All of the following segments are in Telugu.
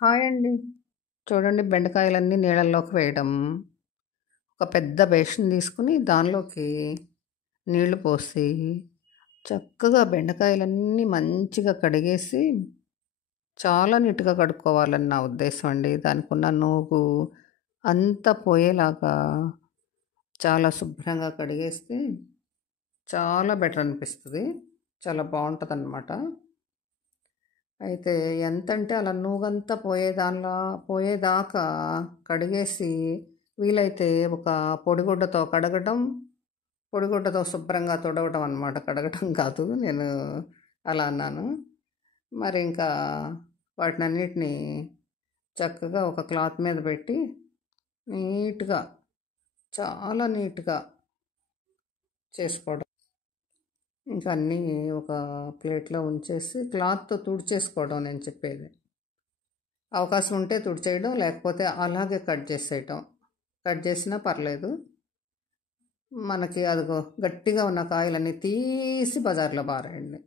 హాయ్ అండి. చూడండి బెండకాయలన్నీ నీళ్ళల్లోకి వేయడం. ఒక పెద్ద బేషన్ తీసుకొని దానిలోకి నీళ్లు పోసి చక్కగా బెండకాయలన్నీ మంచిగా కడిగేసి చాలా నీట్‌గా కడుక్కోవాలని నా ఉద్దేశం అండి. దానికున్న నూగు అంతా పోయేలాగా చాలా శుభ్రంగా కడిగేస్తే చాలా బెటర్ అనిపిస్తది. చాలా బావుంటదనమాట. అయితే ఎంతంటే అలా నూగంతా పోయేదాకా కడిగేసి వీలైతే ఒక పొడిగుడ్డతో కడగటం, పొడిగుడ్డతో శుభ్రంగా తుడవటం అనమాట. కడగటం కాదు, నేను అలా అన్నాను. మరి ఇంకా వాటినన్నిటినీ చక్కగా ఒక క్లాత్ మీద పెట్టి నీట్‌గా, చాలా నీట్‌గా చేసుకోవడం. ఇంకా అన్నీ ఒక ప్లేట్‌లో ఉంచేసి క్లాత్‌తో తుడిచేసుకోవడం నేను చెప్పేది. అవకాశం ఉంటే తుడిచేయడం, లేకపోతే అలాగే కట్ చేసేయటం. కట్ చేసినా పర్లేదు. మనకి అదిగో గట్టిగా ఉన్న కాయలన్నీ తీసి బజార్లో పారేయండి.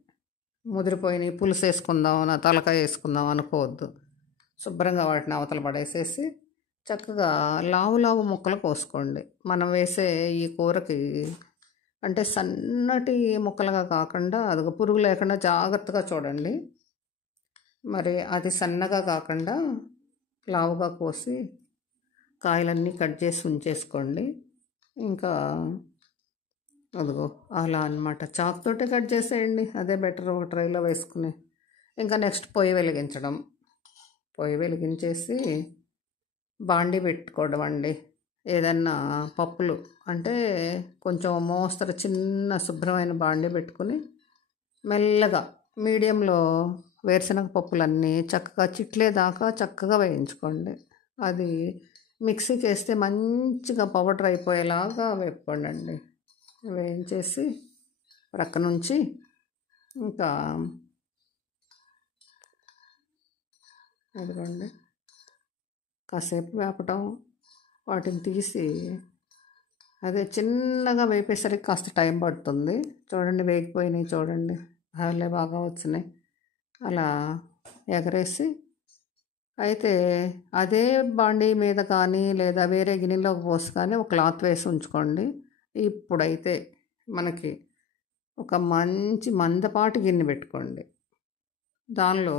ముదిరిపోయినాయి పులుసు వేసుకుందాం, నా తలకాయ వేసుకుందాం అనుకోవద్దు. శుభ్రంగా వాటిని అవతల పడేసేసి చక్కగా లావు లావు ముక్కలు కోసుకోండి. మనం వేసే ఈ కూరకి అంటే సన్నటి ముక్కలుగా కాకుండా అదిగో పురుగు లేకుండా జాగ్రత్తగా చూడండి. మరి అది సన్నగా కాకుండా లావుగా కోసి కాయలన్నీ కట్ చేసి ఉంచేసుకోండి. ఇంకా అదిగో అలా అనమాట. చాకుతోటే కట్ చేసేయండి, అదే బెటర్. ఒక ట్రైలో వేసుకుని ఇంకా నెక్స్ట్ పొయ్యి వెలిగించడం. పొయ్యి వెలిగించేసి బాండీ పెట్టుకోవడం అండి. ఏదన్నా పప్పులు అంటే కొంచెం మోస్తరు చిన్న శుభ్రమైన బాండీ పెట్టుకుని మెల్లగా మీడియంలో వేరుశనగ పప్పులన్నీ చక్కగా చిట్లేదాకా చక్కగా వేయించుకోండి. అది మిక్సీకి వేస్తే మంచిగా పౌడర్ అయిపోయేలాగా వేపుకోండి. వేయించేసి ప్రక్కనుంచి ఇంకా అదిగోండి కాసేపు వేపటం, వాటిని తీసి అదే చిన్నగా వేపేసరికి కాస్త టైం పడుతుంది. చూడండి వేగిపోయినాయి, చూడండి అలా బాగా వచ్చినాయి. అలా ఎగరేసి అయితే అదే బాండీ మీద కానీ లేదా వేరే గిన్నెలోకి పోసి కానీ ఒక క్లాత్ వేసి ఉంచుకోండి. ఇప్పుడైతే మనకి ఒక మంచి మందపాటి గిన్నె పెట్టుకోండి. దానిలో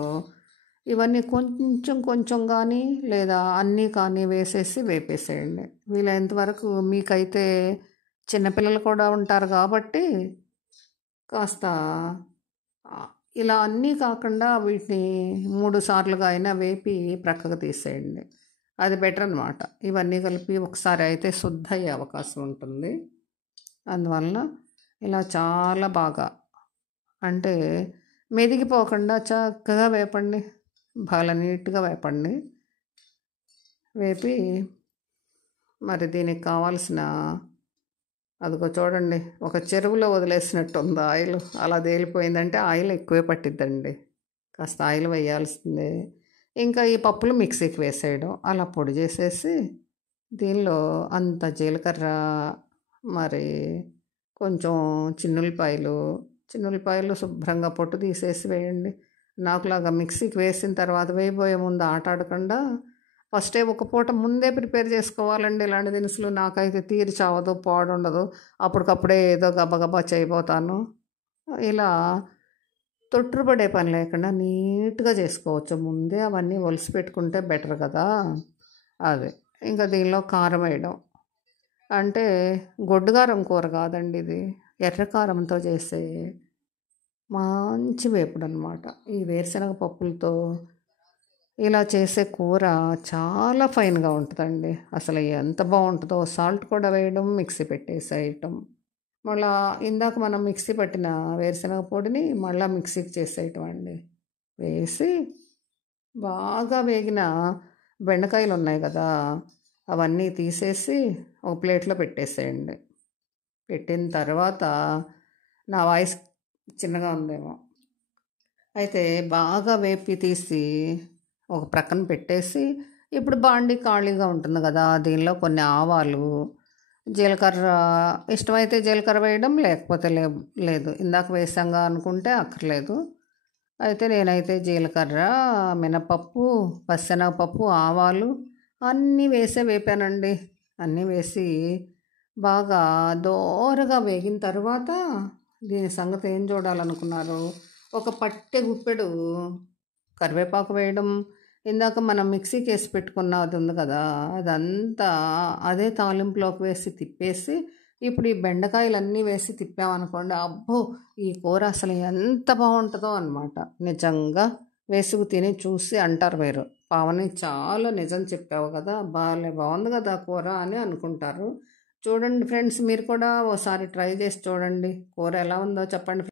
ఇవన్నీ కొంచెం కొంచెం కానీ లేదా అన్నీ కానీ వేసేసి వేపేసేయండి. వీలైనంత వరకు మీకైతే చిన్నపిల్లలు కూడా ఉంటారు కాబట్టి కాస్త ఇలా అన్నీ కాకుండా వీటిని 3 సార్లుగా అయినా వేపి ప్రక్కకు తీసేయండి. అది బెటర్ అనమాట. ఇవన్నీ కలిపి ఒకసారి అయితే శుద్ధ అయ్యే అవకాశం ఉంటుంది. అందువలన ఇలా చాలా బాగా అంటే మెదిగిపోకుండా చక్కగా వేపండి. బాగా నీట్గా వేపండి. వేపి మరి దీనికి కావాల్సిన అదిగో చూడండి ఒక చెరువులో వదిలేసినట్టు ఉంది ఆయిల్. అలా తేలిపోయిందంటే ఆయిల్ ఎక్కువే పట్టిద్దండి. కాస్త ఆయిల్ వేయాల్సిందే. ఇంకా ఈ పప్పులు మిక్సీకి వేసేయడం, అలా పొడి చేసేసి దీనిలో అంత జీలకర్ర, మరి కొంచెం చిన్నుల్లిపాయలు శుభ్రంగా పొట్టు తీసేసి వేయండి. నాకులాగా మిక్సీకి వేసిన తర్వాత వేయబోయే ముందు ఆట ఆడకుండా ఫస్టే ఒక పూట ముందే ప్రిపేర్ చేసుకోవాలండి ఇలాంటి దినుసులు. నాకైతే తీరి చావదు, పాడుండదు. అప్పటికప్పుడే ఏదో గబగబా చేయబోతాను. ఇలా తొట్టుపడే పని లేకుండా నీట్గా చేసుకోవచ్చు. ముందే అవన్నీ ఒలిసి పెట్టుకుంటే బెటర్ కదా. అదే ఇంకా దీనిలో కారం వేయడం. అంటే గొడ్డుకారం కూర కాదండి ఇది, ఎర్రకారంతో చేసే మంచి వేపుడు అనమాట. ఈ వేరుశనగ పప్పులతో ఇలా చేసే కూర చాలా ఫైన్గా ఉంటుందండి. అసలు ఎంత బాగుంటుందో. సాల్ట్ కూడా వేయడం, మిక్సీ పెట్టేసేయటం, మళ్ళా ఇందాక మనం మిక్సీ పట్టిన వేరుశనగ పొడిని మళ్ళీ మిక్సీకి చేసేయటం అండి. వేసి బాగా వేగిన బెండకాయలు ఉన్నాయి కదా, అవన్నీ తీసేసి ఒక ప్లేట్లో పెట్టేసేయండి. పెట్టిన తర్వాత నా వాయిస్ చిన్నగా ఉందేమో, అయితే బాగా వేపి తీసి ఒక ప్రక్కన పెట్టేసి ఇప్పుడు బాండీ ఖాళీగా ఉంటుంది కదా, దీనిలో కొన్ని ఆవాలు, జీలకర్ర ఇష్టమైతే జీలకర్ర వేయడం, లేకపోతే లేదు. ఇందాక వేసాంగా అనుకుంటే అక్కర్లేదు. అయితే నేనైతే జీలకర్ర, మినపప్పు, పచ్చెనగపప్పు, ఆవాలు అన్నీ వేసే వేపానండి. అన్నీ వేసి బాగా దోరగా వేగిన తర్వాత దీని సంగతి ఏం చూడాలనుకున్నారు, ఒక పట్టె గుప్పెడు కరివేపాకు వేయడం, ఇందాక మనం మిక్సీకి వేసి పెట్టుకున్న అది ఉంది కదా, అదంతా అదే తాలింపులోకి వేసి తిప్పేసి ఇప్పుడు ఈ బెండకాయలన్నీ వేసి తిప్పామనుకోండి, అబ్బో ఈ కూర అసలు ఎంత బాగుంటుందో అనమాట. నిజంగా వేసుకు తిని చూసి అంటారు మీరు, పావని చాలా నిజం చెప్పావు కదా, బాగుంది కదా కూర అని అనుకుంటారు. చూడండి ఫ్రెండ్స్, మీరు కూడా ఓసారి ట్రై చేసి చూడండి, కూర ఎలా ఉందో చెప్పండి.